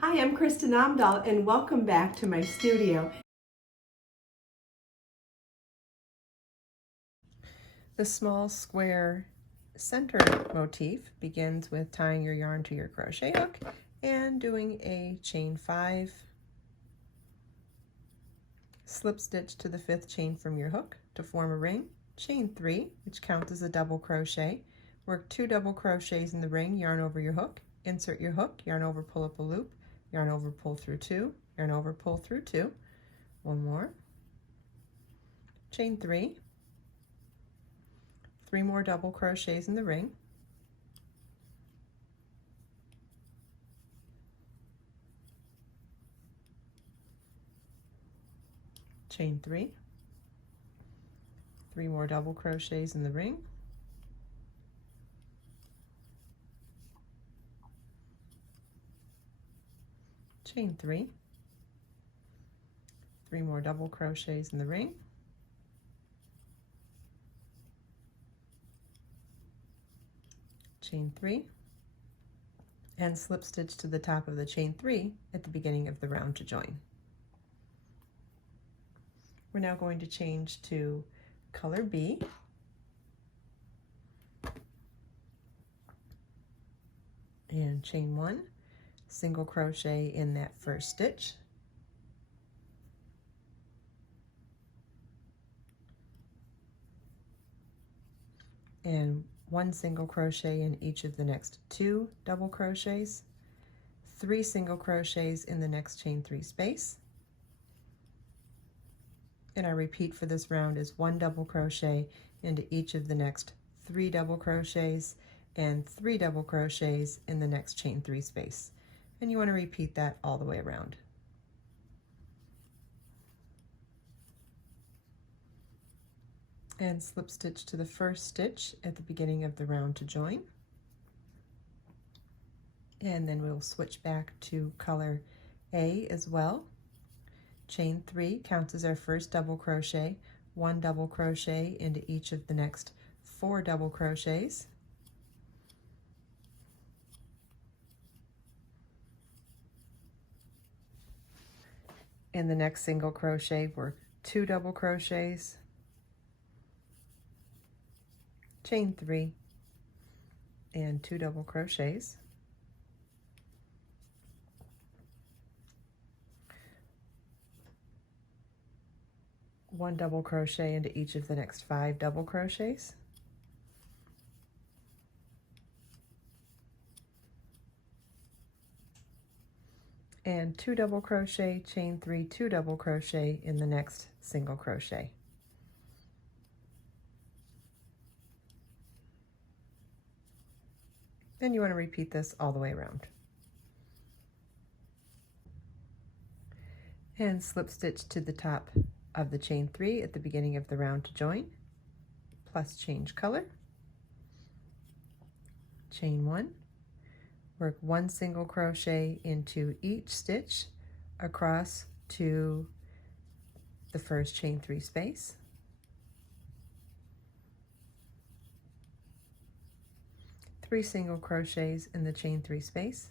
Hi, I'm Kristen Amdahl and welcome back to my studio. The small square center motif begins with tying your yarn to your crochet hook and doing a chain 5, slip stitch to the 5th chain from your hook to form a ring, chain 3, which counts as a double crochet, work 2 double crochets in the ring, yarn over your hook, insert your hook, yarn over, pull up a loop, yarn over, pull through 2, yarn over, pull through 2, one more, chain 3, 3 more double crochets in the ring, chain 3, 3 more double crochets in the ring, chain 3, 3 more double crochets in the ring, chain 3, and slip stitch to the top of the chain 3 at the beginning of the round to join. We're now going to change to color B. And chain 1, single crochet in that first stitch, and 1 single crochet in each of the next 2 double crochets, 3 single crochets in the next chain 3 space, and our repeat for this round is 1 double crochet into each of the next 3 double crochets and 3 double crochets in the next chain 3 space, and you want to repeat that all the way around. And slip stitch to the first stitch at the beginning of the round to join, and then we'll switch back to color A as well. Chain 3 counts as our first double crochet, 1 double crochet into each of the next 4 double crochets, in the next single crochet work 2 double crochets, chain 3, and 2 double crochets, one double crochet into each of the next 5 double crochets, and 2 double crochet, chain 3, 2 double crochet in the next single crochet. And you want to repeat this all the way around. And slip stitch to the top of the chain 3 at the beginning of the round to join, plus change color, chain 1, work 1 single crochet into each stitch across to the first chain 3 space, three single crochets in the chain 3 space,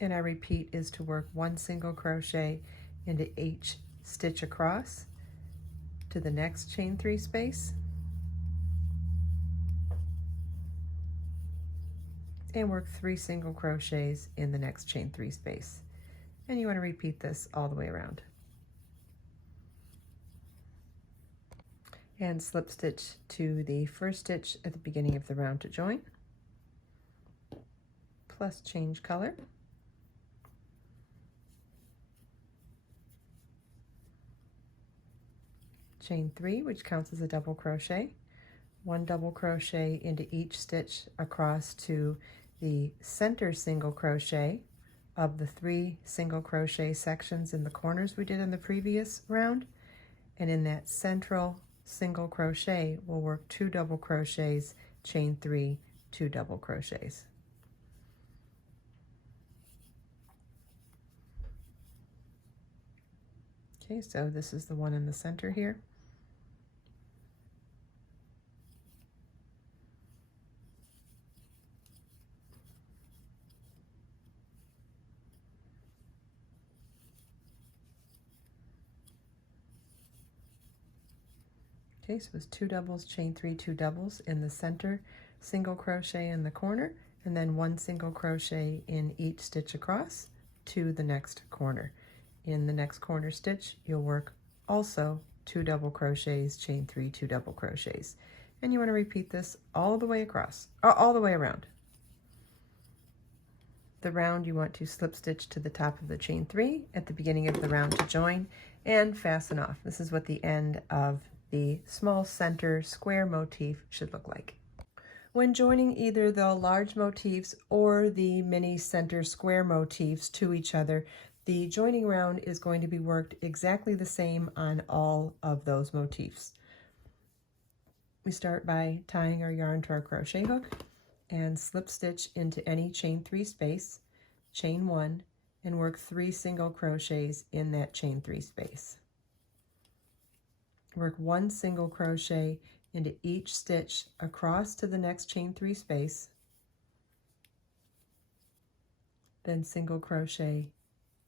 and our repeat is to work 1 single crochet into each stitch across to the next chain 3 space, and work 3 single crochets in the next chain 3 space, and you want to repeat this all the way around. And slip stitch to the first stitch at the beginning of the round to join, plus change color, chain 3, which counts as a double crochet, 1 double crochet into each stitch across to the center single crochet of the 3 single crochet sections in the corners we did in the previous round, and in that central single crochet we'll work 2 double crochets, chain 3, 2 double crochets. Okay, so this is the one in the center here. Okay, so it's 2 doubles, chain 3, 2 doubles in the center, single crochet in the corner, and then 1 single crochet in each stitch across to the next corner. In the next corner stitch, you'll work also 2 double crochets, chain 3, 2 double crochets. And you want to repeat this all the way across, all the way around. The round you want to slip stitch to the top of the chain 3 at the beginning of the round to join and fasten off. This is what the end of the small center square motif should look like. When joining either the large motifs or the mini center square motifs to each other, the joining round is going to be worked exactly the same on all of those motifs. We start by tying our yarn to our crochet hook and slip stitch into any chain 3 space, chain 1, and work 3 single crochets in that chain 3 space. Work 1 single crochet into each stitch across to the next chain 3 space, then single crochet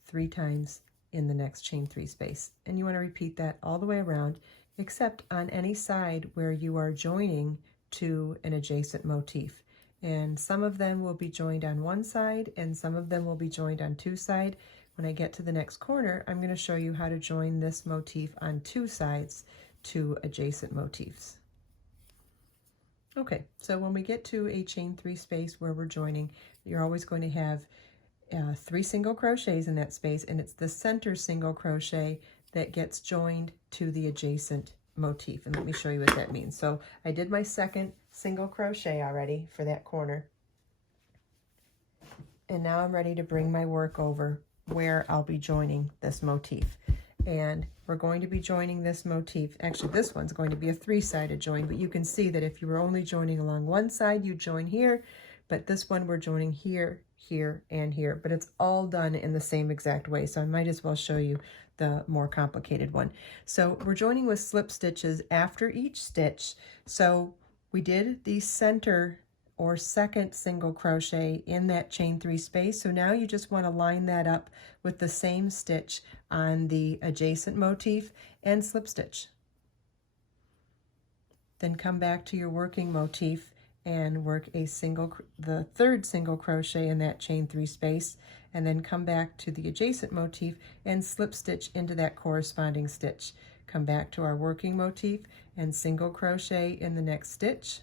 3 times in the next chain 3 space. And you want to repeat that all the way around, except on any side where you are joining to an adjacent motif. And some of them will be joined on one side and some of them will be joined on 2 sides. When I get to the next corner, I'm going to show you how to join this motif on 2 sides to adjacent motifs. Okay, so when we get to a chain 3 space where we're joining, you're always going to have 3 single crochets in that space, and it's the center single crochet that gets joined to the adjacent motif. And let me show you what that means. So I did my second single crochet already for that corner. And now I'm ready to bring my work over where I'll be joining this motif. And we're going to be joining this motif. Actually, this one's going to be a 3-sided join, but you can see that if you were only joining along one side, you join here, but this one we're joining here, here, and here, but it's all done in the same exact way. So I might as well show you the more complicated one. So we're joining with slip stitches after each stitch. So we did the center or second single crochet in that chain 3 space. So now you just want to line that up with the same stitch on the adjacent motif and slip stitch. Then come back to your working motif and work the third single crochet in that chain 3 space, and then come back to the adjacent motif and slip stitch into that corresponding stitch. Come back to our working motif and single crochet in the next stitch.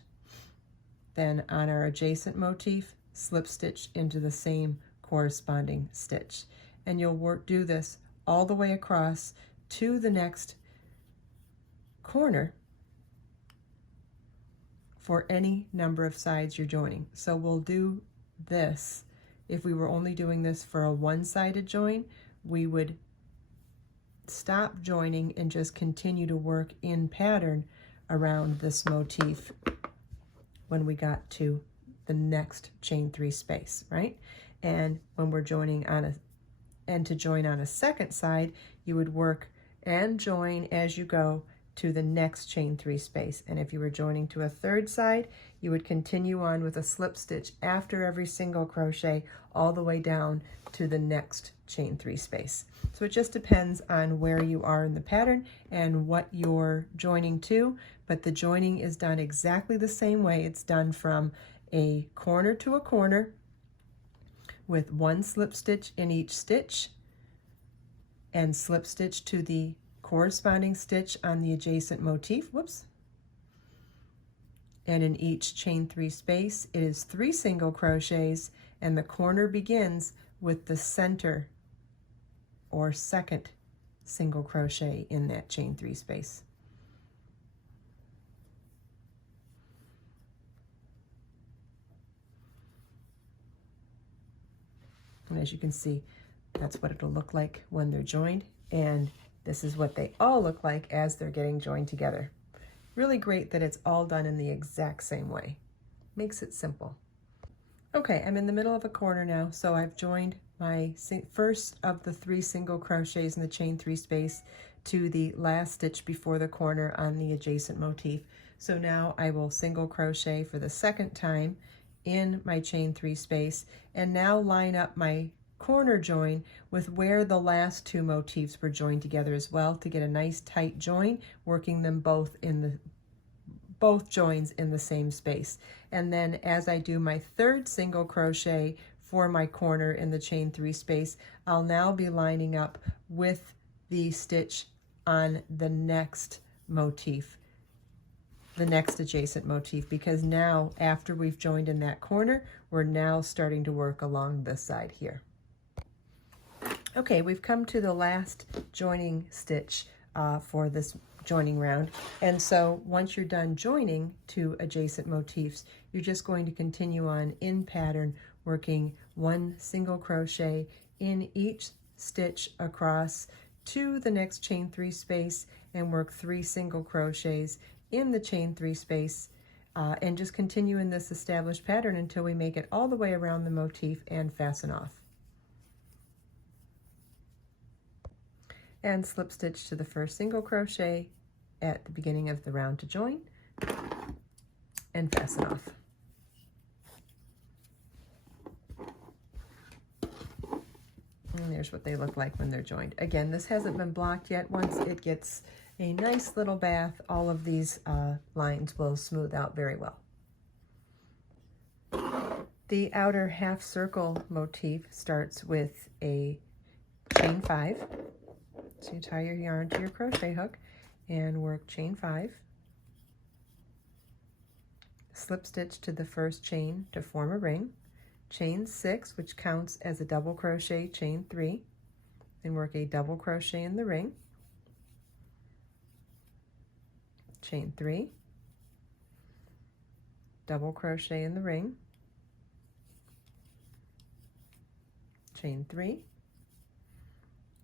Then on our adjacent motif, slip stitch into the same corresponding stitch. And you'll do this all the way across to the next corner for any number of sides you're joining. So we'll do this. If we were only doing this for a one-sided join, we would stop joining and just continue to work in pattern around this motif when we got to the next chain 3 space, right? And when we're joining on to join on a second side, you would work and join as you go to the next chain 3 space. And if you were joining to a third side, you would continue on with a slip stitch after every single crochet all the way down to the next chain 3 space. So it just depends on where you are in the pattern and what you're joining to, but the joining is done exactly the same way. It's done from a corner to a corner with 1 slip stitch in each stitch and slip stitch to the corresponding stitch on the adjacent motif, whoops. And in each chain 3 space, it is 3 single crochets, and the corner begins with the center or second single crochet in that chain 3 space. And as you can see, that's what it'll look like when they're joined, and this is what they all look like as they're getting joined together. Really great that it's all done in the exact same way. Makes it simple. Okay, I'm in the middle of a corner now, so I've joined my first of the 3 single crochets in the chain 3 space to the last stitch before the corner on the adjacent motif. So now I will single crochet for the second time in my chain 3 space, and now line up my corner join with where the last two motifs were joined together as well, to get a nice tight join, working them both joins in the same space. And then as I do my third single crochet for my corner in the chain 3 space, I'll now be lining up with the stitch on the next motif, the next adjacent motif, because now after we've joined in that corner, we're now starting to work along this side here. Okay, we've come to the last joining stitch for this joining round, and so once you're done joining two adjacent motifs, you're just going to continue on in pattern, working 1 single crochet in each stitch across to the next chain 3 space, and work 3 single crochets in the chain 3 space, and just continue in this established pattern until we make it all the way around the motif and fasten off. And slip stitch to the first single crochet at the beginning of the round to join, and fasten off. And there's what they look like when they're joined. Again, this hasn't been blocked yet. Once it gets a nice little bath, all of these lines will smooth out very well. The outer half circle motif starts with a chain 5. So you tie your yarn to your crochet hook and work chain 5. Slip stitch to the first chain to form a ring. Chain 6, which counts as a double crochet, chain 3, and work a double crochet in the ring. Chain 3, double crochet in the ring, chain 3,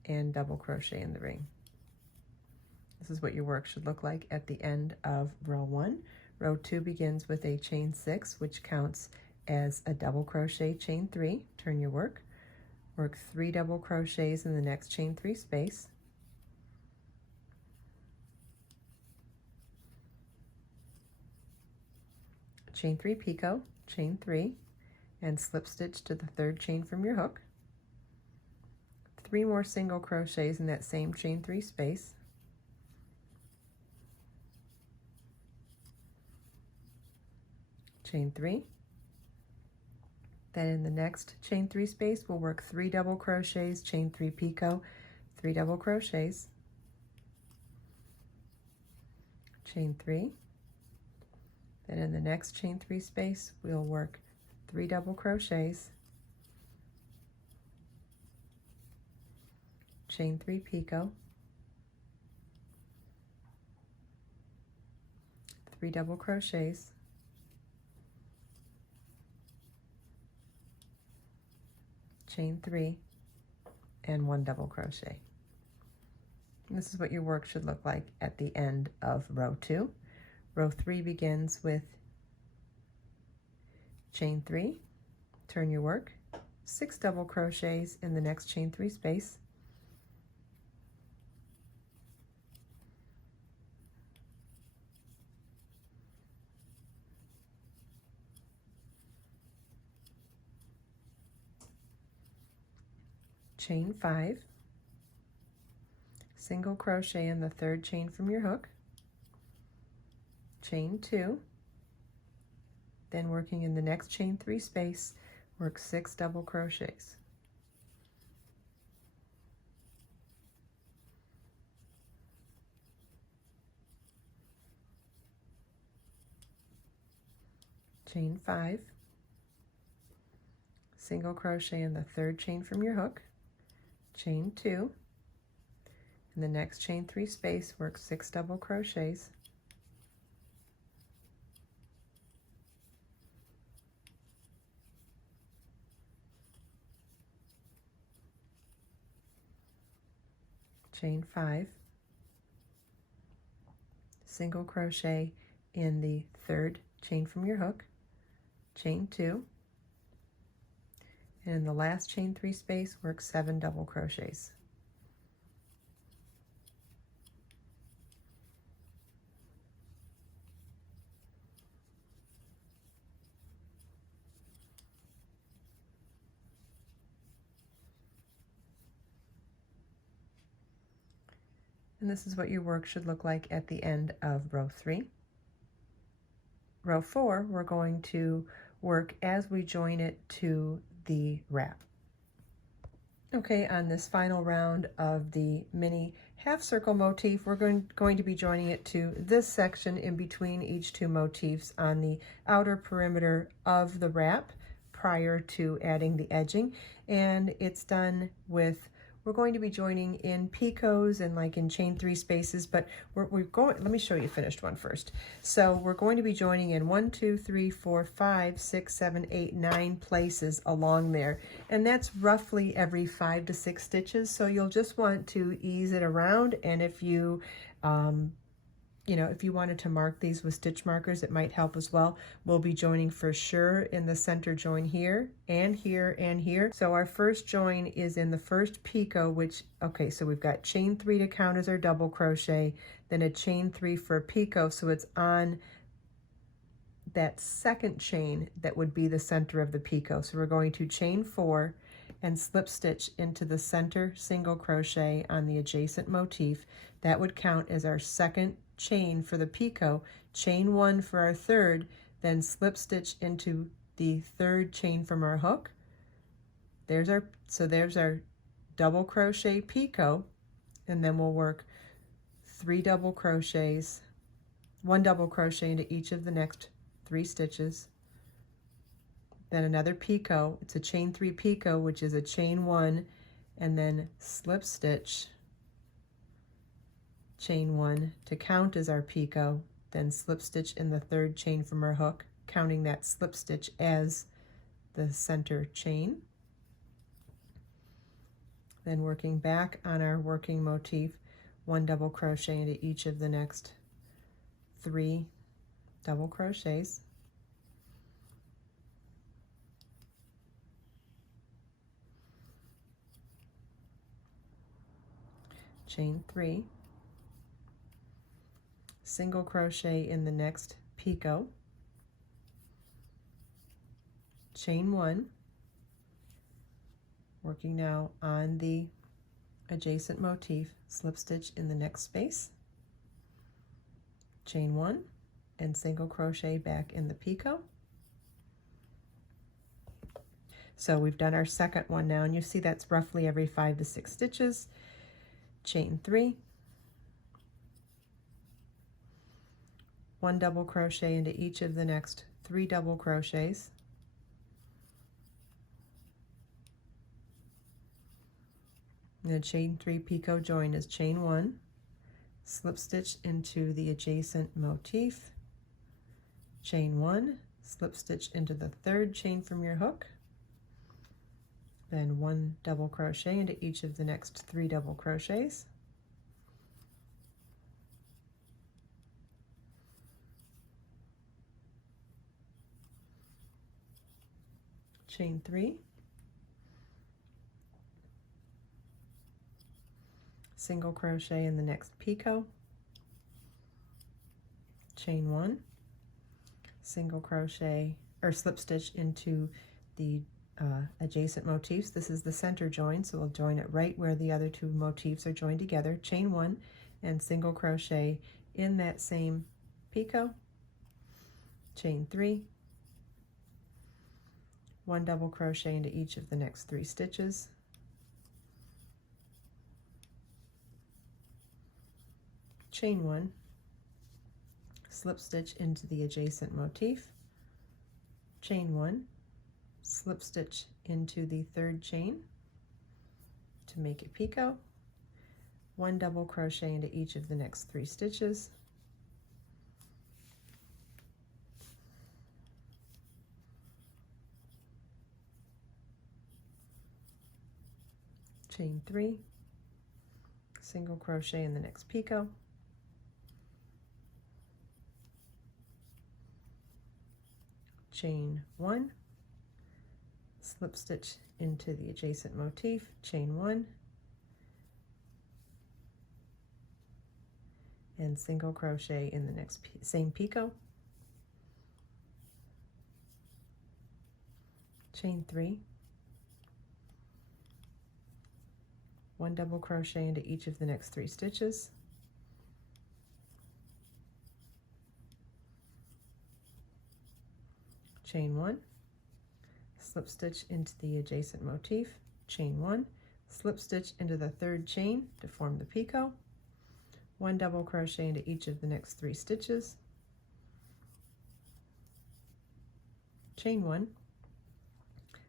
and double crochet in the ring. This is what your work should look like at the end of row 1. Row 2 begins with a chain 6, which counts as a double crochet, chain 3, turn your work 3 double crochets in the next chain 3 space, chain 3 picot, chain 3, and slip stitch to the third chain from your hook, 3 more single crochets in that same chain 3 space, chain 3. Then in the next chain 3 space, we'll work 3 double crochets, chain 3 picot, 3 double crochets, chain 3. Then in the next chain 3 space, we'll work 3 double crochets, chain 3 picot, 3 double crochets, chain 3, and 1 double crochet. And this is what your work should look like at the end of row 2. Row 3 begins with chain 3, turn your work, 6 double crochets in the next chain 3 space, chain 5, single crochet in the third chain from your hook, chain 2, then working in the next chain 3 space, work 6 double crochets, chain 5, single crochet in the third chain from your hook, chain 2, in the next chain 3 space, work 6 double crochets, chain 5, single crochet in the third chain from your hook, chain 2, and in the last chain 3 space, work 7 double crochets. And this is what your work should look like at the end of row 3. Row 4, we're going to work as we join it to the wrap. Okay, on this final round of the mini half circle motif, we're going to be joining it to this section in between each two motifs on the outer perimeter of the wrap prior to adding the edging. And it's done with, we're going to be joining in picots and like in chain 3 spaces, but we're going, let me show you a finished one first. So we're going to be joining in 1, 2, 3, 4, 5, 6, 7, 8, 9 places along there. And that's roughly every 5 to 6 stitches. So you'll just want to ease it around. And if you, if you wanted to mark these with stitch markers, it might help as well. We'll be joining for sure in the center join here and here and here. So our first join is in the first picot, which, okay, so we've got chain 3 to count as our double crochet, then a chain 3 for a picot, so it's on that second chain that would be the center of the picot. So we're going to chain 4 and slip stitch into the center single crochet on the adjacent motif. That would count as our second chain for the picot, chain 1 for our third, then slip stitch into the third chain from our hook. There's our double crochet picot, and then we'll work 3 double crochets, 1 double crochet into each of the next 3 stitches, then another picot. It's a chain 3 picot, which is a chain 1, and then slip stitch, chain 1 to count as our picot, then slip stitch in the third chain from our hook, counting that slip stitch as the center chain. Then working back on our working motif, 1 double crochet into each of the next 3 double crochets. Chain 3. Single crochet in the next picot, chain 1, working now on the adjacent motif, slip stitch in the next space, chain 1, and single crochet back in the picot. So we've done our second one now, and you see that's roughly every 5 to 6 stitches. Chain 3, 1 double crochet into each of the next 3 double crochets, and the chain 3 picot join is chain 1, slip stitch into the adjacent motif, chain 1, slip stitch into the third chain from your hook, then 1 double crochet into each of the next 3 double crochets, chain 3, single crochet in the next picot, chain 1, single crochet or slip stitch into the adjacent motifs. This is the center join, so we'll join it right where the other 2 motifs are joined together, chain 1, and single crochet in that same picot, chain 3, 1 double crochet into each of the next 3 stitches, chain 1, slip stitch into the adjacent motif, chain 1, slip stitch into the third chain to make a picot, 1 double crochet into each of the next 3 stitches, chain 3, single crochet in the next picot, chain 1, slip stitch into the adjacent motif, chain 1, and single crochet in the next same picot, chain 3, 1 double crochet into each of the next 3 stitches, chain 1, slip stitch into the adjacent motif, chain 1, slip stitch into the third chain to form the picot, 1 double crochet into each of the next 3 stitches, chain 1,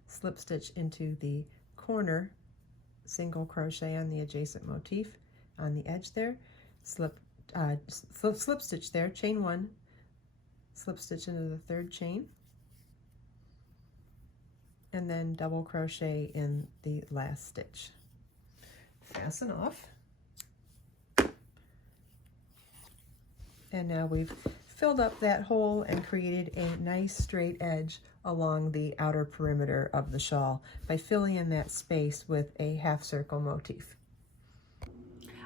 slip stitch into the corner single crochet on the adjacent motif on the edge there, slip stitch there, chain 1, slip stitch into the third chain, and then double crochet in the last stitch. Fasten off. And now we've filled up that hole and created a nice straight edge along the outer perimeter of the shawl by filling in that space with a half circle motif.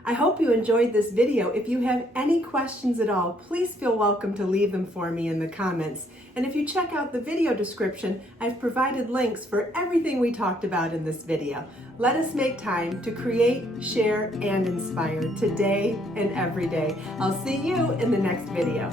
I hope you enjoyed this video. If you have any questions at all, please feel welcome to leave them for me in the comments. And if you check out the video description, I've provided links for everything we talked about in this video. Let us make time to create, share, and inspire today and every day. I'll see you in the next video.